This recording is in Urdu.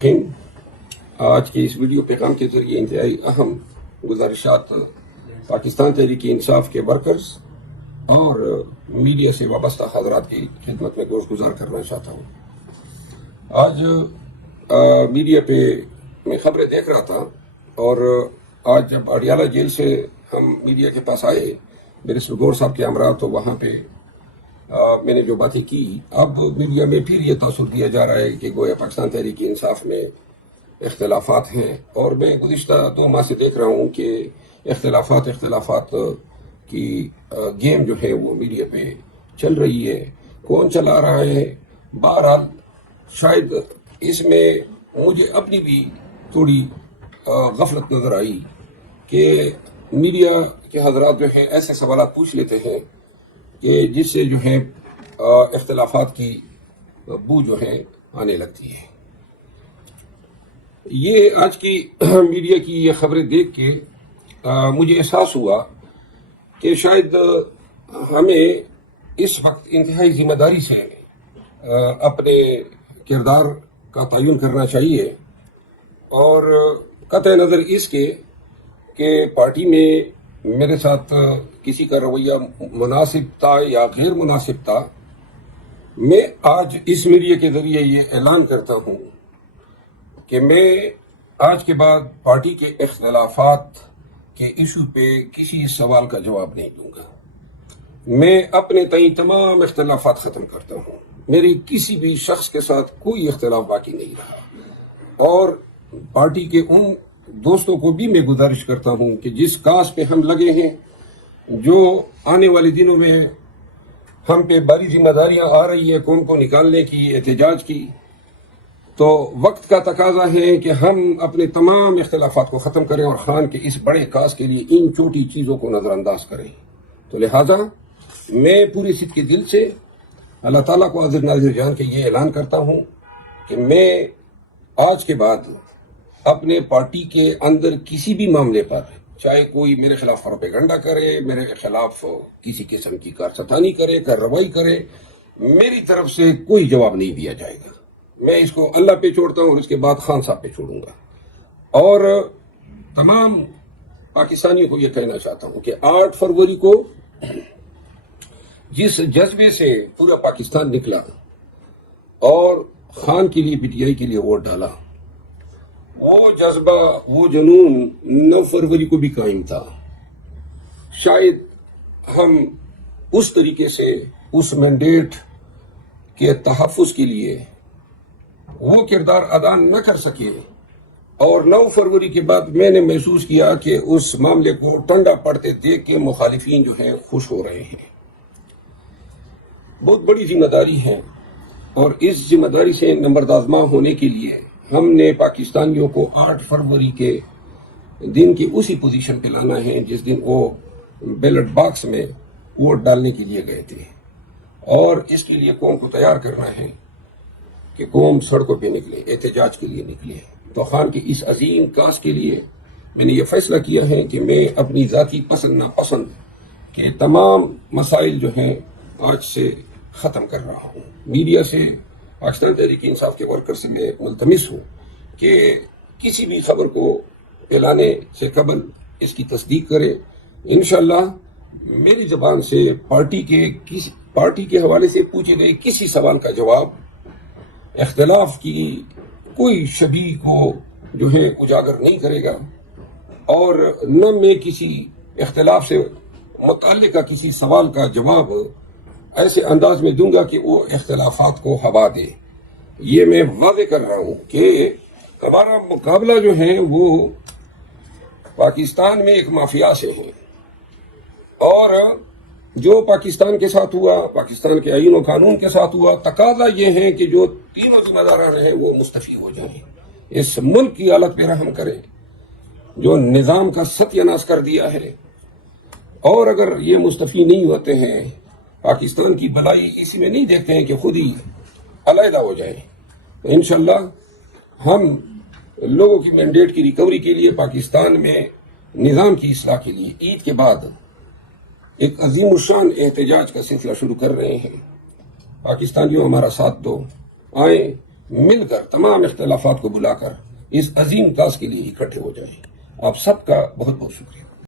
آج کے اس ویڈیو پیغام کے ذریعے انتہائی اہم گزارشات پاکستان تحریک انصاف کے ورکرز اور میڈیا سے وابستہ حضرات کی خدمت میں گزار کرنا چاہتا ہوں۔ آج میڈیا پہ میں خبریں دیکھ رہا تھا اور آج جب اڈیالہ جیل سے ہم میڈیا کے پاس آئے بیرسٹر گور صاحب کے ہمراہ، تو وہاں پہ میں نے جو باتیں کی، اب میڈیا میں پھر یہ تاثر دیا جا رہا ہے کہ گویا پاکستان تحریک انصاف میں اختلافات ہیں، اور میں گزشتہ 2 ماہ سے دیکھ رہا ہوں کہ اختلافات کی گیم جو ہے وہ میڈیا پہ چل رہی ہے۔ کون چلا رہا ہے؟ بہرحال شاید اس میں مجھے اپنی بھی تھوڑی غفلت نظر آئی کہ میڈیا کے حضرات جو ہیں ایسے سوالات پوچھ لیتے ہیں کہ جس سے جو ہے اختلافات کی بو جو ہے آنے لگتی ہے۔ یہ آج کی میڈیا کی یہ خبریں دیکھ کے مجھے احساس ہوا کہ شاید ہمیں اس وقت انتہائی ذمہ داری سے اپنے کردار کا تعین کرنا چاہیے، اور قطع نظر اس کے کہ پارٹی میں میرے ساتھ کسی کا رویہ مناسب تھا یا غیر مناسب تھا، میں آج اس میڈیا کے ذریعے یہ اعلان کرتا ہوں کہ میں آج کے بعد پارٹی کے اختلافات کے ایشو پہ کسی سوال کا جواب نہیں دوں گا۔ میں اپنے تئیں تمام اختلافات ختم کرتا ہوں، میری کسی بھی شخص کے ساتھ کوئی اختلاف باقی نہیں رہا، اور پارٹی کے ان دوستوں کو بھی میں گزارش کرتا ہوں کہ جس کاز پہ ہم لگے ہیں، جو آنے والے دنوں میں ہم پہ بڑی ذمہ داریاں آ رہی ہیں قوم کو نکالنے کی، احتجاج کی، تو وقت کا تقاضا ہے کہ ہم اپنے تمام اختلافات کو ختم کریں اور خان کے اس بڑے کاز کے لیے ان چھوٹی چیزوں کو نظر انداز کریں۔ تو لہٰذا میں پوری صدق کے دل سے اللہ تعالیٰ کو حاضر ناظر جان کے یہ اعلان کرتا ہوں کہ میں آج کے بعد اپنے پارٹی کے اندر کسی بھی معاملے پر، چاہے کوئی میرے خلاف پروپیگنڈا کرے، میرے خلاف کسی قسم کی کارستانی کرے، کارروائی کرے، میری طرف سے کوئی جواب نہیں دیا جائے گا۔ میں اس کو اللہ پہ چھوڑتا ہوں اور اس کے بعد خان صاحب پہ چھوڑوں گا، اور تمام پاکستانیوں کو یہ کہنا چاہتا ہوں کہ 8 فروری کو جس جذبے سے پورا پاکستان نکلا اور خان کے لیے پی ٹی آئی کے لیے ووٹ ڈالا، وہ جذبہ، وہ جنون 9 فروری کو بھی قائم تھا۔ شاید ہم اس طریقے سے اس مینڈیٹ کے تحفظ کے لیے وہ کردار ادا نہ کر سکے، اور 9 فروری کے بعد میں نے محسوس کیا کہ اس معاملے کو ٹھنڈا پڑتے دیکھ کے مخالفین جو ہیں خوش ہو رہے ہیں۔ بہت بڑی ذمہ داری ہے، اور اس ذمہ داری سے نمبردازماں ہونے کے لیے ہم نے پاکستانیوں کو 8 فروری کے دن کی اسی پوزیشن پہ لانا ہے جس دن وہ بیلٹ باکس میں ووٹ ڈالنے کے لیے گئے تھے، اور اس کے لیے قوم کو تیار کرنا ہے کہ قوم سڑکوں پہ نکلے، احتجاج کے لیے نکلے۔ تو خان کی اس عظیم کاز کے لیے میں نے یہ فیصلہ کیا ہے کہ میں اپنی ذاتی پسند ناپسند کے تمام مسائل جو ہیں آج سے ختم کر رہا ہوں۔ میڈیا سے، پاکستان تحریک انصاف کے ورکر سے میں ملتمس ہوں کہ کسی بھی خبر کو پھیلانے سے قبل اس کی تصدیق کرے۔ انشاءاللہ میری زبان سے پارٹی کے حوالے سے پوچھے گئے کسی سوال کا جواب، اختلاف کی کوئی شبیہ کو جو ہے اجاگر نہیں کرے گا، اور نہ میں کسی اختلاف سے متعلقہ کسی سوال کا جواب ایسے انداز میں دوں گا کہ وہ اختلافات کو ہوا دے۔ یہ میں واضح کر رہا ہوں کہ ہمارا مقابلہ جو ہے وہ پاکستان میں ایک مافیا سے ہے، اور جو پاکستان کے ساتھ ہوا، پاکستان کے آئین و قانون کے ساتھ ہوا، تقاضا یہ ہے کہ جو تینوں ذمہ داران ہیں وہ مستعفی ہو جائیں، اس ملک کی حالت پہ رحم کریں جو نظام کا ستیہ ناش کر دیا ہے، اور اگر یہ مستعفی نہیں ہوتے ہیں، پاکستان کی بھلائی اس میں نہیں دیکھتے ہیں کہ خود ہی علیحدہ ہو جائے، تو انشاءاللہ ہم لوگوں کی مینڈیٹ کی ریکوری کے لیے، پاکستان میں نظام کی اصلاح کے لیے عید کے بعد ایک عظیم الشان احتجاج کا سلسلہ شروع کر رہے ہیں۔ پاکستانیوں ہمارا ساتھ دو، آئیں مل کر تمام اختلافات کو بلا کر اس عظیم کاز کے لیے اکٹھے ہو جائیں. آپ سب کا بہت بہت شکریہ.